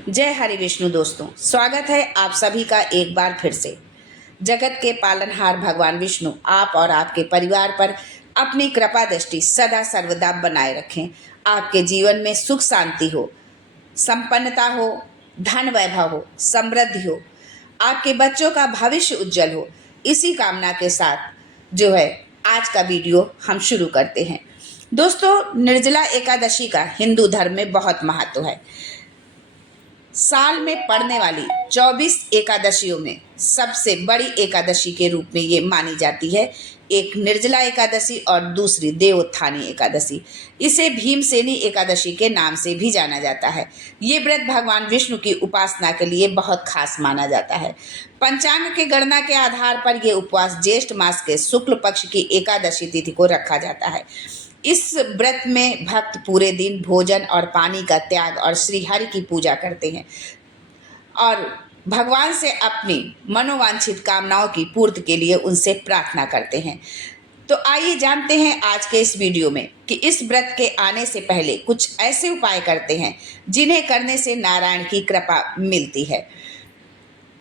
जय हरि विष्णु दोस्तों, स्वागत है आप सभी का एक बार फिर से। जगत के पालनहार भगवान विष्णु आप और आपके परिवार पर अपनी कृपा दृष्टि सदा सर्वदा बनाए रखें। आपके जीवन में सुख शांति हो, संपन्नता हो, धन वैभव हो, समृद्धि हो, आपके बच्चों का भविष्य उज्जवल हो। इसी कामना के साथ जो है आज का वीडियो हम शुरू करते हैं। दोस्तों, निर्जला एकादशी का हिंदू धर्म में बहुत महत्व है। साल में पड़ने वाली 24 एकादशियों में सबसे बड़ी एकादशी के रूप में ये मानी जाती है। एक निर्जला एकादशी और दूसरी देवोत्थानी एकादशी। इसे भीमसेनी एकादशी के नाम से भी जाना जाता है। ये व्रत भगवान विष्णु की उपासना के लिए बहुत खास माना जाता है। पंचांग की गणना के आधार पर यह उपवास ज्येष्ठ मास के शुक्ल पक्ष की एकादशी तिथि को रखा जाता है। इस व्रत में भक्त पूरे दिन भोजन और पानी का त्याग और श्रीहरि की पूजा करते हैं और भगवान से अपनी मनोवांछित कामनाओं की पूर्ति के लिए उनसे प्रार्थना करते हैं। तो आइए जानते हैं आज के इस वीडियो में कि इस व्रत के आने से पहले कुछ ऐसे उपाय करते हैं जिन्हें करने से नारायण की कृपा मिलती है।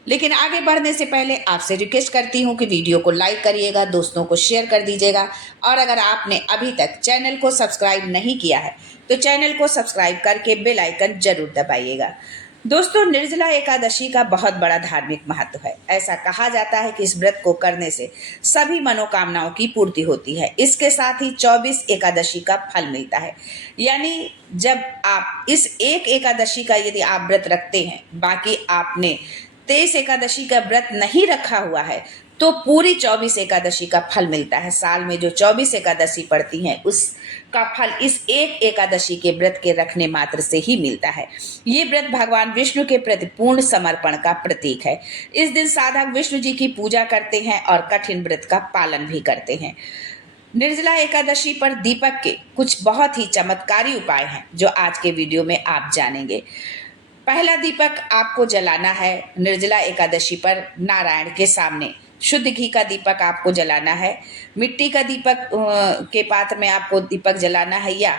लेकिन आगे बढ़ने से पहले आपसे रिक्वेस्ट करती हूँ कि वीडियो को लाइक करिएगा, दोस्तों को शेयर कर दीजिएगा और अगर आपने अभी तक चैनल को सब्सक्राइब नहीं किया है तो चैनल को सब्सक्राइब करके बेल आइकन जरूर दबाइएगा। दोस्तों, निर्जला एकादशी का बहुत बड़ा धार्मिक महत्व है। ऐसा कहा जाता है कि इस व्रत को करने से सभी मनोकामनाओं की पूर्ति होती है। इसके साथ ही 24 एकादशी का फल मिलता है। यानी जब आप इस एक एकादशी का यदि आप व्रत रखते हैं, बाकी आपने 23 एकादशी का व्रत नहीं रखा हुआ है तो पूरी 24 एकादशी का फल मिलता है। साल में जो 24 एकादशी पड़ती हैं उसका फल इस एक एकादशी के व्रत के रखने मात्र से ही मिलता है। ये व्रत भगवान विष्णु के प्रति पूर्ण समर्पण का प्रतीक है। इस दिन साधक विष्णु जी की पूजा करते हैं और कठिन व्रत का पालन भी करते हैं। निर्जला एकादशी पर दीपक के कुछ बहुत ही चमत्कारी उपाय हैं जो आज के वीडियो में आप जानेंगे। पहला दीपक आपको जलाना है निर्जला एकादशी पर नारायण के सामने। शुद्ध घी का दीपक आपको जलाना है। मिट्टी का दीपक के पात्र में आपको दीपक जलाना है या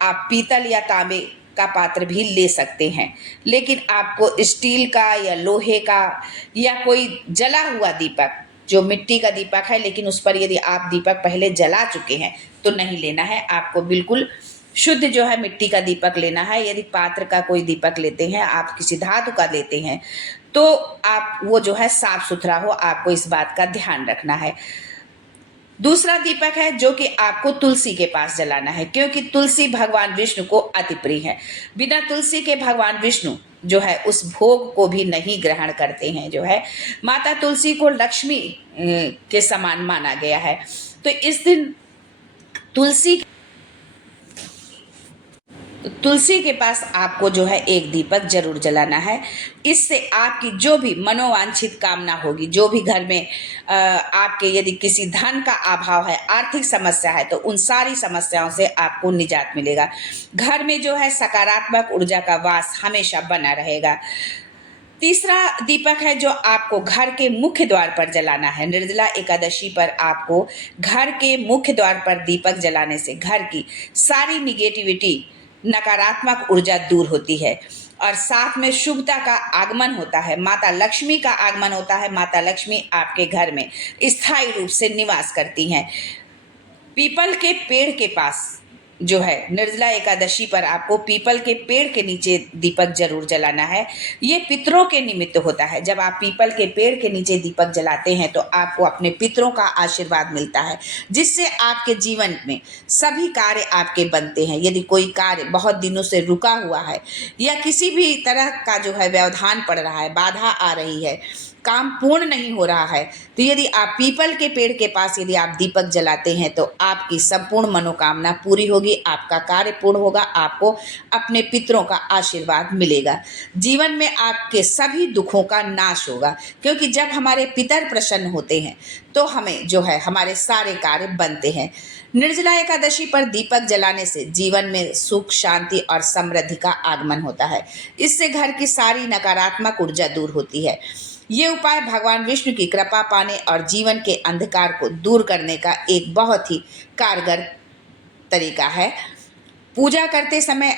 आप पीतल या तांबे का पात्र भी ले सकते हैं, लेकिन आपको स्टील का या लोहे का या कोई जला हुआ दीपक, जो मिट्टी का दीपक है लेकिन उस पर यदि आप दीपक पहले जला चुके हैं तो नहीं लेना है। आपको बिल्कुल शुद्ध जो है मिट्टी का दीपक लेना है। यदि पात्र का कोई दीपक लेते हैं, आप किसी धातु का लेते हैं तो आप वो जो है साफ सुथरा हो, आपको इस बात का ध्यान रखना है। दूसरा दीपक है जो कि आपको तुलसी के पास जलाना है, क्योंकि तुलसी भगवान विष्णु को अति प्रिय है। बिना तुलसी के भगवान विष्णु जो है उस भोग को भी नहीं ग्रहण करते हैं। जो है माता तुलसी को लक्ष्मी के समान माना गया है। तो इस दिन तुलसी के पास आपको जो है एक दीपक जरूर जलाना है। इससे आपकी जो भी मनोवांछित कामना होगी, जो भी घर में आपके यदि किसी धन का अभाव है, आर्थिक समस्या है, तो उन सारी समस्याओं से आपको निजात मिलेगा। घर में जो है सकारात्मक ऊर्जा का वास हमेशा बना रहेगा। तीसरा दीपक है जो आपको घर के मुख्य द्वार पर जलाना है। निर्जला एकादशी पर आपको घर के मुख्य द्वार पर दीपक जलाने से घर की सारी निगेटिविटी, नकारात्मक ऊर्जा दूर होती है और साथ में शुभता का आगमन होता है। माता लक्ष्मी का आगमन होता है। माता लक्ष्मी आपके घर में स्थायी रूप से निवास करती हैं। पीपल के पेड़ के पास जो है निर्जला एकादशी पर आपको पीपल के पेड़ के नीचे दीपक जरूर जलाना है। ये पितरों के निमित्त होता है। जब आप पीपल के पेड़ के नीचे दीपक जलाते हैं तो आपको अपने पितरों का आशीर्वाद मिलता है, जिससे आपके जीवन में सभी कार्य आपके बनते हैं। यदि कोई कार्य बहुत दिनों से रुका हुआ है या किसी भी तरह का जो है व्यवधान पड़ रहा है, बाधा आ रही है, काम पूर्ण नहीं हो रहा है, तो यदि आप पीपल के पेड़ के पास यदि आप दीपक जलाते हैं तो आपकी संपूर्ण मनोकामना पूरी होगी, आपका कार्य पूर्ण होगा, आपको अपने पितरों का आशीर्वाद मिलेगा। जीवन में आपके सभी दुखों का नाश होगा, क्योंकि जब हमारे पितर प्रसन्न होते हैं तो हमें जो है हमारे सारे कार्य बनते हैं। निर्जला एकादशी पर दीपक जलाने से जीवन में सुख, शांति और समृद्धि का आगमन होता है। इससे घर की सारी नकारात्मक ऊर्जा दूर होती है। ये उपाय भगवान विष्णु की कृपा पाने और जीवन के अंधकार को दूर करने का एक बहुत ही कारगर तरीका है। पूजा करते समय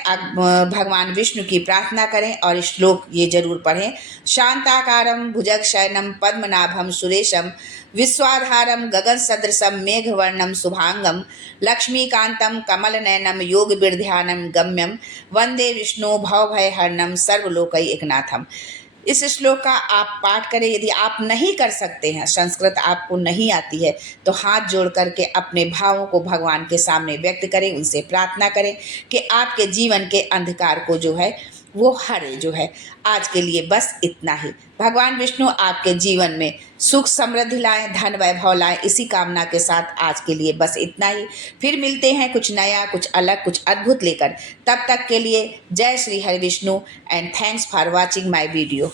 भगवान विष्णु की प्रार्थना करें और श्लोक ये जरूर पढ़ें। शांताकारं भुजगशयनं पद्मनाभं सुरेशं विश्वाधारं गगन सदृशं मेघवर्णं शुभांगं लक्ष्मीकांतं कमलनयनं योगविध्यानं गम्यं वंदे विष्णु भवभयहरणं सर्वलोकैकनाथम। इस श्लोक का आप पाठ करें। यदि आप नहीं कर सकते हैं, संस्कृत आपको नहीं आती है, तो हाथ जोड़ करके अपने भावों को भगवान के सामने व्यक्त करें, उनसे प्रार्थना करें कि आपके जीवन के अंधकार को जो है वो हरे जो है। आज के लिए बस इतना ही। भगवान विष्णु आपके जीवन में सुख समृद्धि लाएं, धन वैभव लाएं, इसी कामना के साथ आज के लिए बस इतना ही। फिर मिलते हैं कुछ नया, कुछ अलग, कुछ अद्भुत लेकर। तब तक के लिए जय Shri Hari Vishnu and thanks for watching my video.